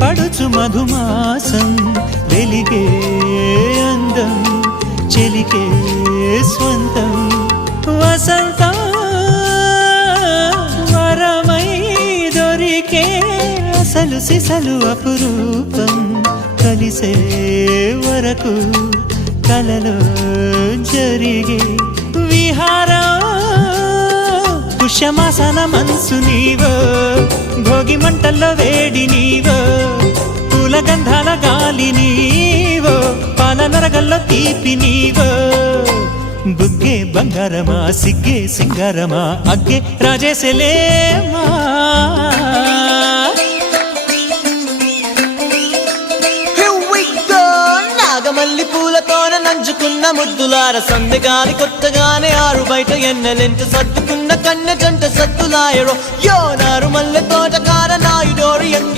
పడుచు మధుమాసం వెలిగే అందం చెలికే స్వంతం వసంతం వరమై దొరికే అసలు సిసలు అపురూపం కలిసే వరకు కలలో జరిగే విహారం పుష్యమాసన మనసు నీవో భోగి మంటల్లో వేడి నీవో పూల గంధాల గాలి నీవో పాల నరగల్లో తీపి నీవో బుగ్గే బంగారమా సిగ్గే సింగారమా అగ్గే రాజేసలేమా నాగమల్లి పూలతోన నంచుకున్న ముద్దులార సందెగాని కొత్తగానే ఆరు బయట ఎన్నెలెంట సర్దుకున్న కన్నె జంట సత్తులాయరో యో నారు మల్లె తోటకార నాయుడోరు ఎంకి